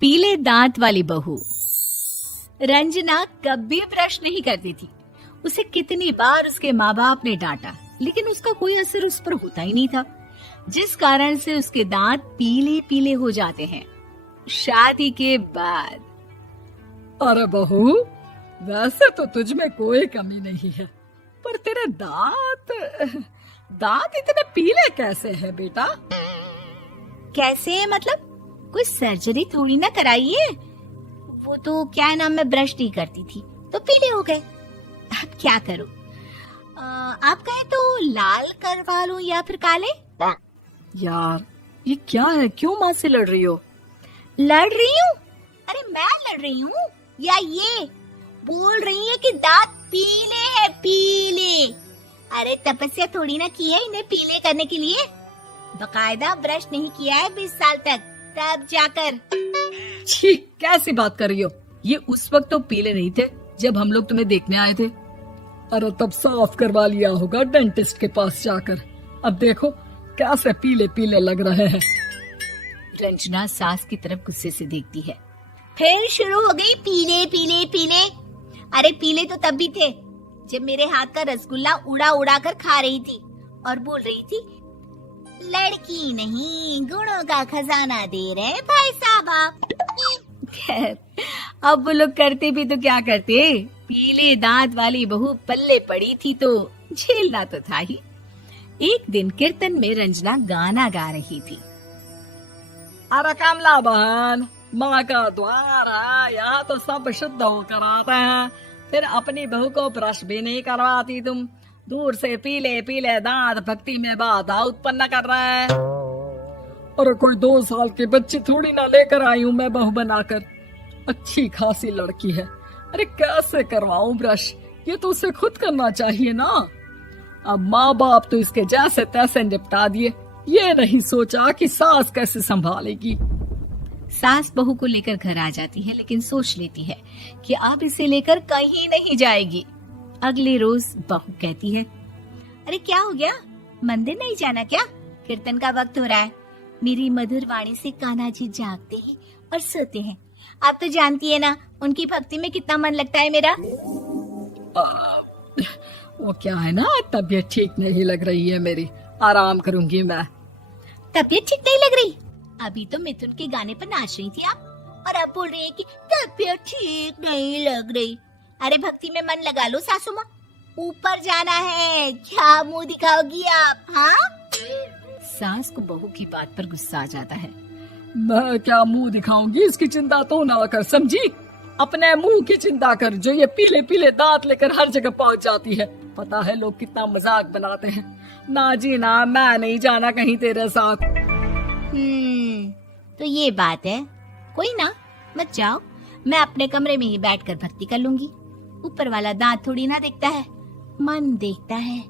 पीले दांत वाली बहू। रंजना कभी ब्रश नहीं करती थी। उसे कितनी बार उसके माँ बाप ने डांटा, लेकिन उसका कोई असर उस पर होता ही नहीं था, जिस कारण से उसके दांत पीले पीले हो जाते हैं। शादी के बाद अरे बहू, वैसे तो तुझ में कोई कमी नहीं है, पर तेरे दांत इतने पीले कैसे हैं बेटा? कैसे मतलब? कोई सर्जरी थोड़ी ना कराइए। वो तो क्या नाम, मैं ब्रश नहीं करती थी तो पीले हो गए। अब क्या करूं? आप कहें तो लाल करवा लूं या फिर काले? यार ये क्या है, क्यों माँ से लड़ रही हो? लड़ रही हूँ? अरे मैं लड़ रही हूँ या ये बोल रही है कि दांत पीले हैं, पीले। अरे तपस्या थोड़ी ना की है इन्हें पीले करने के लिए। बकायदा ब्रश नहीं किया है 20 साल तक, तब जाकर। छी, कैसी बात कर रही हो? ये उस वक्त तो पीले नहीं थे जब हम लोग तुम्हें देखने आए थे। अरे तब साफ करवा लिया होगा डेंटिस्ट के पास जाकर। अब देखो कैसे पीले पीले लग रहे हैं। रंजना सास की तरफ गुस्से से देखती है। फिर शुरू हो गई पीले पीले पीले। अरे पीले तो तब भी थे जब मेरे हाथ का रसगुल्ला उड़ा उड़ा कर खा रही थी और बोल रही थी, लड़की नहीं गुणों का खजाना दे रहे भाई साहब आप। खैर, अब वो लोग करते भी तो क्या करते, पीले दांत वाली बहू पल्ले पड़ी थी तो झेलना तो था ही। एक दिन कीर्तन में रंजना गाना गा रही थी। अरे कमला बहन, माँ का द्वार है, यहाँ तो सब शुद्ध होकर आते हैं, फिर अपनी बहू को ब्रश भी नहीं करवाती तुम। दूर से पीले पीले दांत भक्ति में बाधा उत्पन्न कर रहे हैं। अरे कोई 2 साल की बच्ची थोड़ी ना लेकर आई हूँ मैं बहू बनाकर। अच्छी खासी लड़की है, अरे कैसे करवाऊं ब्रश? ये तो उसे खुद करना चाहिए ना। अब माँ बाप तो इसके जैसे तैसे निपटा दिए, ये नहीं सोचा कि सास कैसे संभालेगी। सास बहू को लेकर घर आ जाती है, लेकिन सोच लेती है कि अब इसे लेकर कहीं नहीं जाएगी। अगले रोज बहू कहती है, अरे क्या हो गया, मंदिर नहीं जाना क्या? कीर्तन का वक्त हो रहा है। मेरी मधुर वाणी से कान्हा जी जागते हैं और सोते हैं। आप तो जानती है ना उनकी भक्ति में कितना मन लगता है मेरा। वो क्या है ना, तबीयत ठीक नहीं लग रही है मेरी, आराम करूंगी मैं। तबीयत ठीक नहीं लग रही? अभी तो मिथुन के गाने पर नाच रही थी आप, और अब बोल रही है कि तबीयत ठीक नहीं लग रही। अरे भक्ति में मन लगा लो सासू माँ, ऊपर जाना है, क्या मुंह दिखाओगी आप? हाँ? सास को बहू की बात पर गुस्सा आ जाता है। मैं क्या मुंह दिखाऊंगी, इसकी चिंता तो ना कर, समझी? अपने मुंह की चिंता कर, जो ये पीले पीले दांत लेकर हर जगह पहुंच जाती है। पता है लोग कितना मजाक बनाते हैं। ना जी ना, मैं नहीं जाना कहीं तेरे साथ। तो ये बात है, कोई ना, मत जाओ, मैं अपने कमरे में ही बैठकर भक्ति कर लूंगी। ऊपर वाला दांत थोड़ी ना देखता है, मन देखता है,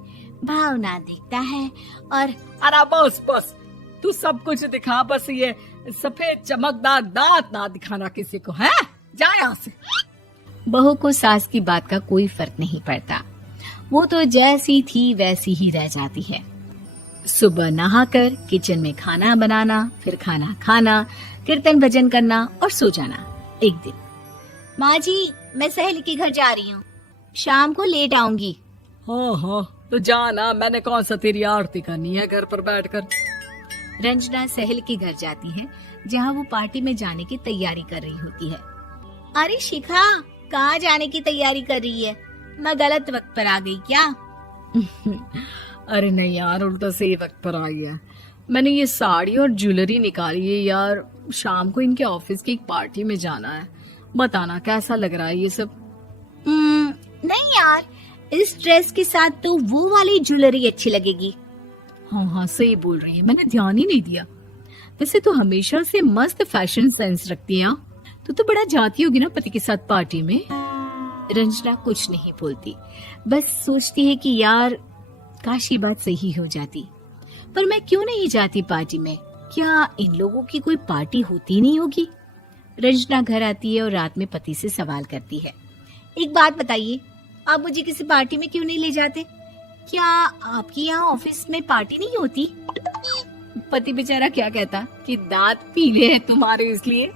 भावना देखता है। और अरे बस बस, तू सब कुछ दिखा, बस ये सफेद चमकदार दांत ना दिखाना किसी को, है? जा यहाँ से। बहू को सास की बात का कोई फर्क नहीं पड़ता, वो तो जैसी थी वैसी ही रह जाती है। सुबह नहाकर किचन में खाना बनाना, फिर खाना खाना, कीर्तन भजन करना और सो जाना। एक दिन, माँ जी मैं सहेली के घर जा रही हूँ, शाम को लेट आऊंगी। हाँ हाँ तो जाना, मैंने कौन सा तेरी आरती करनी है घर पर बैठकर। रंजना सहेली के घर जाती है, जहाँ वो पार्टी में जाने की तैयारी कर रही होती है। अरे शिखा, कहाँ जाने की तैयारी कर रही है? मैं गलत वक्त पर आ गई क्या? अरे नहीं यार, उल्टा सही वक्त पर आ गया। मैंने ये साड़ी और ज्वेलरी निकाली है यार, शाम को इनके ऑफिस की एक पार्टी में जाना है। बताना कैसा लग रहा है ये सब? नहीं यार, इस ड्रेस के साथ तो वो वाली ज्वेलरी अच्छी लगेगी। हाँ हाँ सही बोल रही है, मैंने ध्यान ही नहीं दिया। वैसे तो हमेशा से मस्त फैशन सेंस रखती है। तो बड़ा जाती होगी ना पति के साथ पार्टी में। रंजना कुछ नहीं बोलती, बस सोचती है कि यार काश ये बात सही हो जाती, पर मैं क्यों नहीं जाती पार्टी में? क्या इन लोगों की कोई पार्टी होती नहीं होगी? रंजना घर आती है और रात में पति से सवाल करती है, एक बात बताइए, आप मुझे किसी पार्टी में क्यों नहीं ले जाते? क्या आपकी यहाँ ऑफिस में पार्टी नहीं होती? पति बेचारा क्या कहता कि दांत पीले हैं तुम्हारे इसलिए।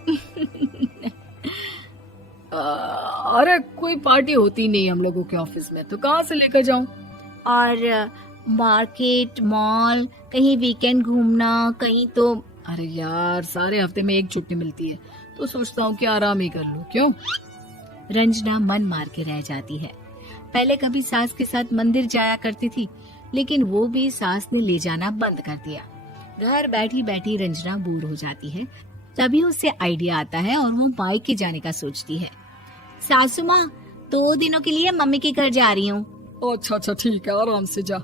अरे कोई पार्टी होती नहीं हम लोगों के ऑफिस में, तो कहाँ से लेकर जाऊं? और मार्केट, मॉल, कहीं वीकेंड घूमना, कहीं तो। अरे यार, सारे हफ्ते में एक छुट्टी मिलती है, तो सोचता हूँ कि आराम ही कर लूं। क्यों? रंजना मन मार के रह जाती है। पहले कभी सास के साथ मंदिर जाया करती थी, लेकिन वो भी सास ने ले जाना बंद कर दिया। घर बैठी बैठी रंजना बोर हो जाती है। तभी उसे आइडिया आता है और वो मायके जाने का सोचती है। सासू माँ, 2 दिनों के लिए मम्मी के घर जा रही हूँ। अच्छा ठीक है, आराम से जा।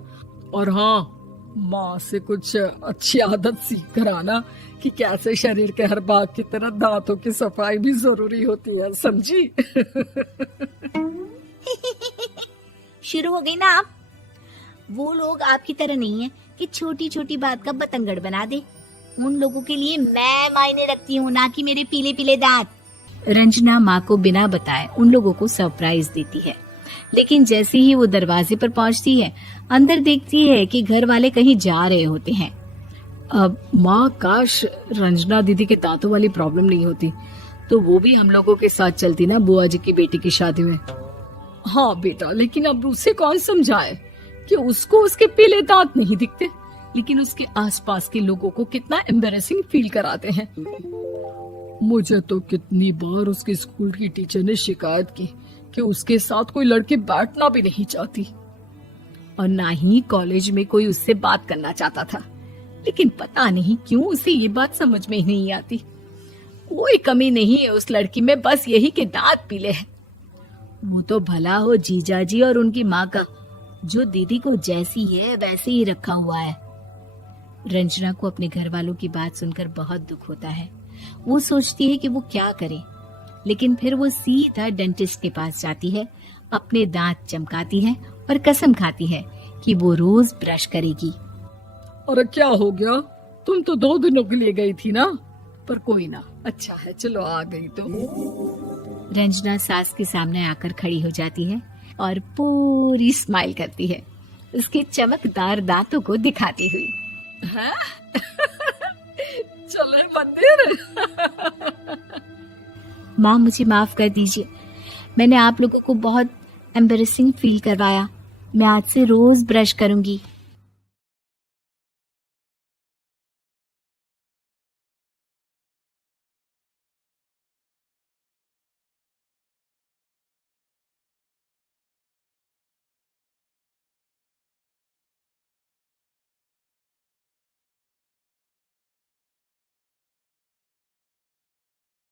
और हाँ, माँ से कुछ अच्छी आदत सीख कर आना कि कैसे शरीर के हर भाग की तरह दांतों की सफाई भी जरूरी होती है, समझी? शुरू हो गई ना आप। वो लोग आपकी तरह नहीं है कि छोटी छोटी बात का बतंगड़ बना दे। उन लोगों के लिए मैं मायने रखती हूँ, ना कि मेरे पीले पीले दांत। रंजना माँ को बिना बताए उन लोगों को सरप्राइज देती है, लेकिन जैसे ही वो दरवाजे पर पहुंचती है, अंदर देखती है कि घर वाले कहीं जा रहे होते हैं। अब माँ, काश रंजना दीदी के दांतों वाली प्रॉब्लम नहीं होती, तो वो भी हम लोगों के साथ चलती ना बुआ जी की बेटी की शादी में। हाँ बेटा, लेकिन अब उसे कौन समझाए कि उसको उसके पीले दांत नहीं दिखते, लेकिन उसके आसपास के लोगों को कितना एम्बैरेसिंग फील कराते हैं। मुझे तो कितनी बार उसके स्कूल की टीचर ने शिकायत की कि उसके साथ कोई लड़की बैठना भी नहीं चाहती, और ना ही कॉलेज में कोई उससे बात करना चाहता था। लेकिन पता नहीं क्यों उसे ये बात समझ में ही नहीं आती। कोई कमी नहीं है उस लड़की में, बस यही कि दांत पीले हैं। वो तो भला हो जीजा जी और उनकी माँ का, जो दीदी को जैसी है वैसे ही रखा हुआ है। रंजना को अपने घर वालों की बात सुनकर बहुत दुख होता है। वो सोचती है कि वो क्या करे, लेकिन फिर वो सीधा डेंटिस्ट के पास जाती है, अपने दांत चमकाती है और कसम खाती है कि वो रोज ब्रश करेगी। अरे क्या हो गया? तुम तो 2 दिनों के लिए गई थी ना, पर कोई ना, अच्छा है, चलो आ गई तो। रंजना सास के सामने आकर खड़ी हो जाती है और पूरी स्माइल करती है, उसके चमकदार दांतों को दिखाती हुई। हैं? चले मंदिर। माँ, मुझे माफ कर दीजिए, मैंने आप लोगों को बहुत एम्बैरेसिंग फील करवाया। मैं आज से रोज ब्रश करूंगी।